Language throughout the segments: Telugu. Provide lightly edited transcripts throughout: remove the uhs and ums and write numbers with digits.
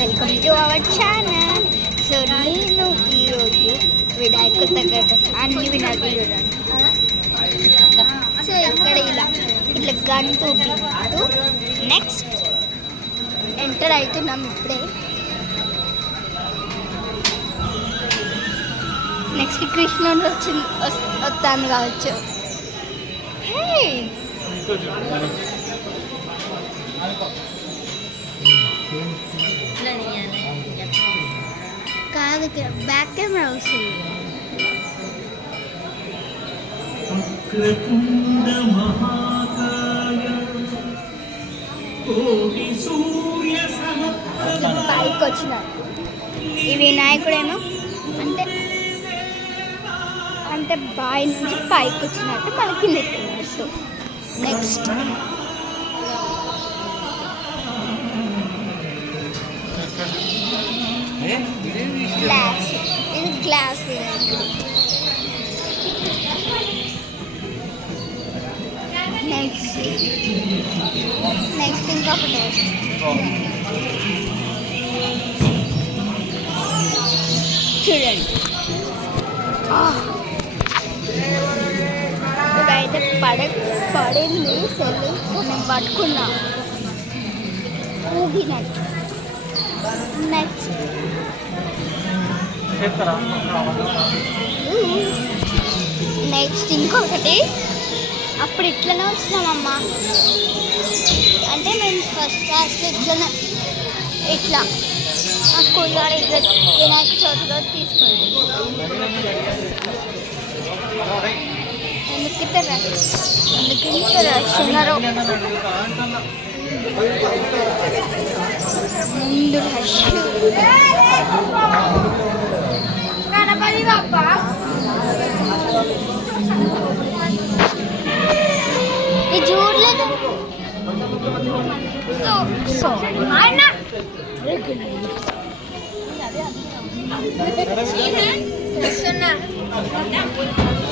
Welcome to our channel. So నేను ఈరోజు వినాయక దగ్గర అన్ని వినాయకులు సో ఇక్కడ ఇలా ఇట్లా గన్ చూపిస్తూ నెక్స్ట్ ఎంటర్ అవుతున్నాం ఇప్పుడే. నెక్స్ట్ కృష్ణుడు వస్తాను కావచ్చు. హే కాదు, బ్యాక్ కెమెరా వస్తుంది. పైకి వచ్చినారు ఈ వినాయకుడేమో అంటే అంటే బావి నుంచి పైకి వచ్చినట్టు మన కింద ఎక్కినట్టు. నెక్స్ట్ గ్లాస్, ఇది గ్లాస్ వినాయకుడు. నెక్స్ట్ ఇంకొకటి చూడండి. ఇదైతే పడింది సెల్లు, నేను పట్టుకున్నా ఊగినట్టు. నెక్స్ట్ ఇంకొకటి, అప్పుడు ఇట్లనే వచ్చినామమ్మా, అంటే మేము ఫస్ట్ క్లాస్లో ఇట్లా ఆ స్కూల్లో వినాయక చవితిలో తీసుకోండి. ఎందుకు ఇంత రష్ ఉన్నారు? ముందు రష్ గణపతి బాప్ప ఇది చూడలేదు.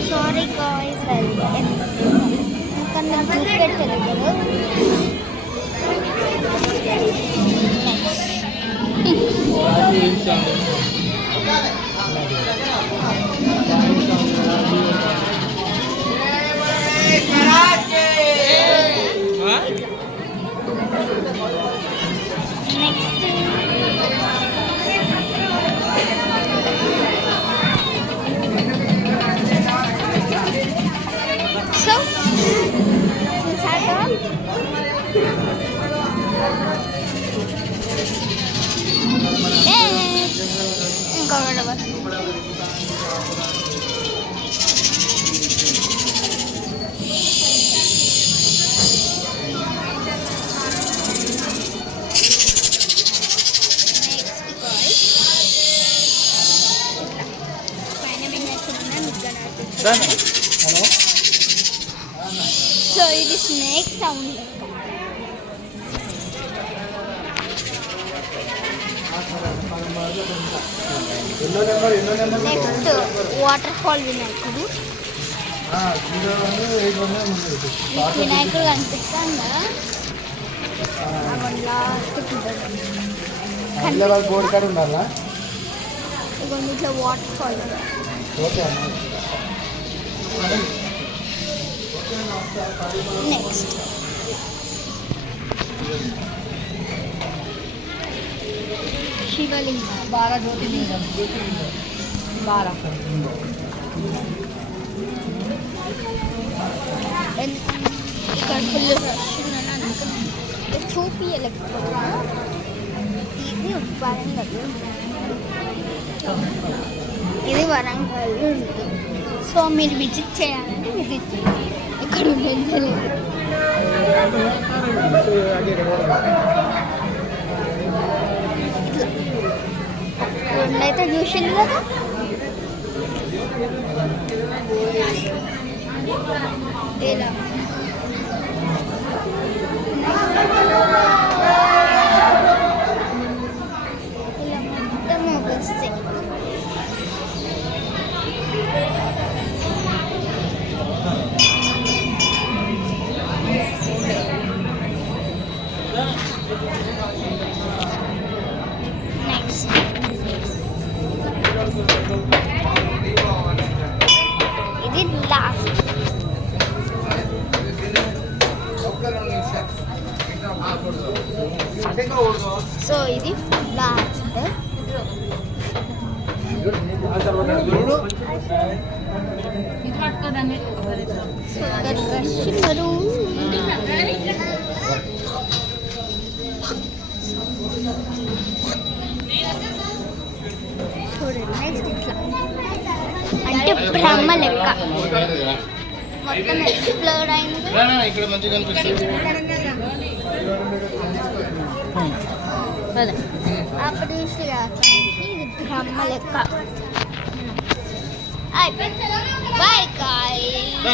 సారీ గాయ్స్, కన్నా చూపెట్టలేదు కదా. సో ఇది snake sound. Next water fall వినాయకుడు. వినాయకుడు కనిపిస్తుందా? ఇట్లా వాటర్ ఫాల్. నెక్స్ట్ శివలింగం, 12 జ్యోతిర్లింగం, 12. ఇక్కడ ఫుల్ రష్ ఉన్నాను అందుకని చూపియలేకపోతున్నా. ఇది వరంగల్ ఉంటుంది. సో మీరు విజిట్ చేయాలంటే విజిట్ చేయండి. ఇక్కడ ఉండలేదు. రెండైతే చూసింది కదా. ఇలా మొత్తం ముగిస్తే ఇది లాస్ట్. సో ఇది లాస్ట్. చూడండి నెక్స్ట్ ఇట్లా అంటే బ్రహ్మ లెక్క మొత్తం ఎక్స్ప్లోర్ అయింది. ఇక్కడ మంచిగా అనిపిస్తుంది. అప్పుడు ఇది బ్రహ్మ లెక్క. Bye guys.